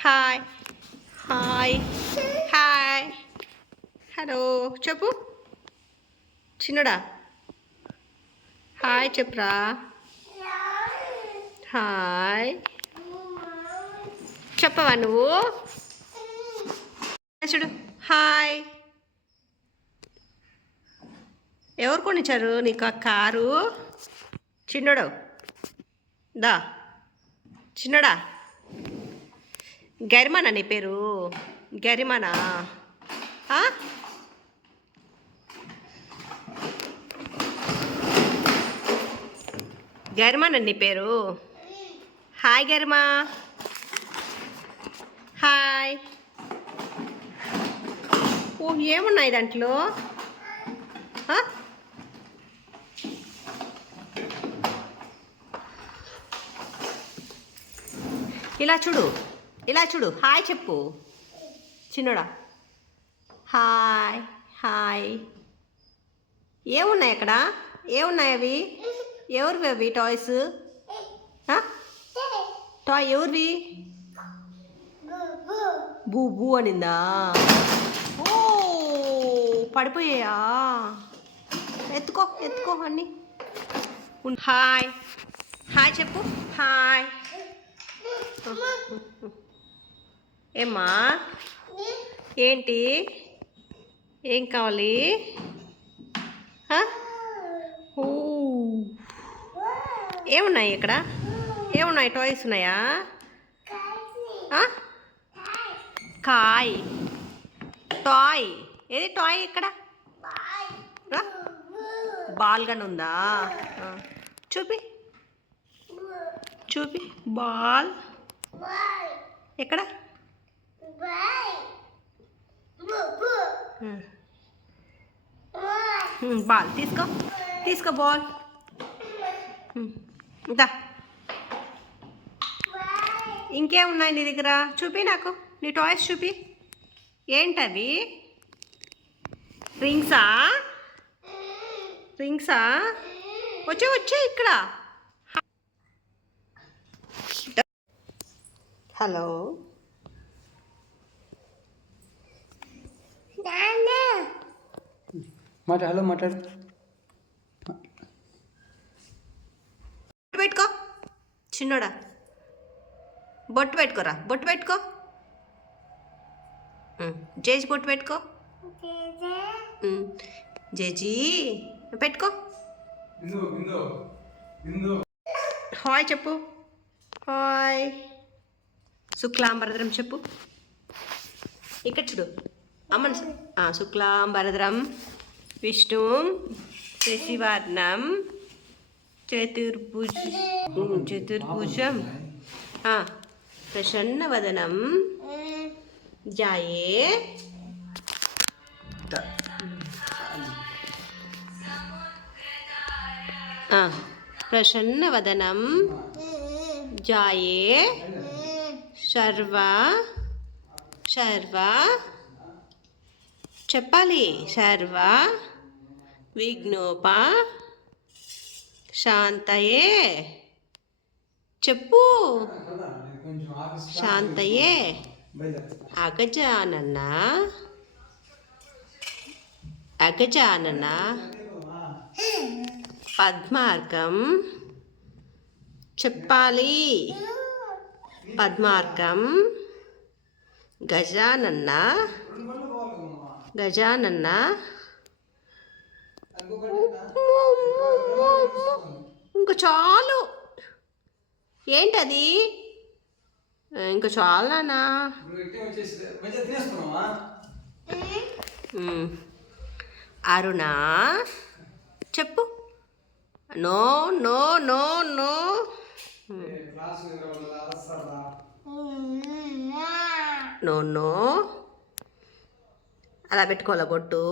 Hi hi hi hello చెప్పు. చిన్నడా? Hi చెప్పురా? హాయ్ చెప్పవా నువ్వు? చూడు. హాయ్ ఎవరు కొనిచ్చారు నీకు ఆ కారు? చిన్నడు. దా. చిన్నడా? గరిమానా నీ పేరు. గరిమానా? ఆ? గరిమానా నీ పేరు. హాయ్ గరిమా. హాయ్. ఓ ఏమున్నాయి దాంట్లో? ఇలా చూడు. ఇలా చూడు. హాయ్ చెప్పు. చిన్నడా. Hi hi. ఏమున్నాయి అక్కడ? ఏమున్నాయి అవి? ఎవరివి అవి టాయ్స్? టాయ్ ఎవరివి? బూ బూ అనిందా? ఓ పడిపోయాయా? ఎత్తుకో ఎత్తుకో అన్ని. ఉన్- హాయ్. హాయ్ చెప్పు. హాయ్. ఏమ్మా? ఏంటి? ఏం కావాలి. ఏమున్నాయి ఇక్కడ? ఏమున్నాయి? టాయ్స్ ఉన్నాయా? కాయ్. టాయ్. ఏది టాయ్ ఇక్కడ? ఆ? బాల్ గన్ ఉందా. చూపి. చూపి బాల్. ఎక్కడ? బాల్. తీసుకో. తీసుకో బాల్. ఇంకా ఇంకేమున్నాయి నీ దగ్గర? చూపి నాకు. నీ టాయ్స్ చూపి. ఏంటవి? రింగ్సా? రింగ్సా? వచ్చే వచ్చే ఇక్కడ. హలో. మాట హలో మాట్లాడు. బొట్టు పెట్టుకో. చిన్నోడా. బొట్టు పెట్టుకోరా. బొట్టు పెట్టుకో. ఉమ్, జేజీ బొట్టు పెట్టుకో. ఉమ్, జేజీ పెట్టుకో. హాయ్ చెప్పు. హాయ్. శుక్లాంబరధరం చెప్పు. ఇక్కడ చూడు. அம்மன் ஆ சுக்லாம் பரதரம் விஷ்ணுவும் சசிவர்ணம் चतुर्भुज चतुर्भुजं हा प्रसन्नवदनं जाये प्रसन्नवदनं जाये शर्वा शर्वा చెప్పాలి. సర్వ విఘ్నోప శాంతయే. చెప్పు. శాంతయే. అగజానన. అగజానన. పద్మార్గం. చెప్పాలి. పద్మార్గం. గజానన్న గజానన్న. ఇంక చాలు. ఏంటది? ఇంక మ్మ్. అరుణ చెప్పు. No no no no. No no. అలా పెట్టుకోవాల బొట్టు